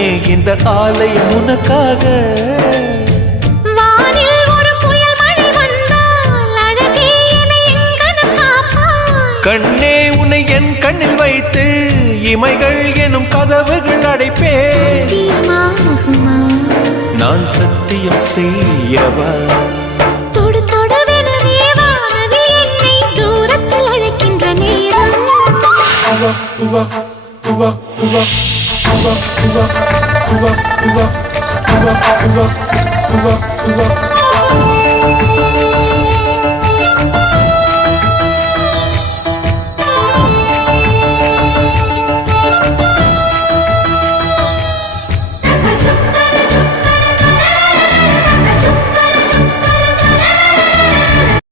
கண்ணே இந்த ஆலயம் உனக்காக. வானில் ஒரு புயல் மழை வந்தால் அழகே என்னை எங்கனம் காப்பாய். கண்ணே உன்னை என் கண்ணில் வைத்து இமைகள் எனும் கதவுகள் அடைப்பேன். சத்தியமாகுமா? நான் சத்தியம் செய்யவா? தொடு தொடுவெனவே வானவில் என்னை தூரத்தில் அழைக்கின்ற நேரம்.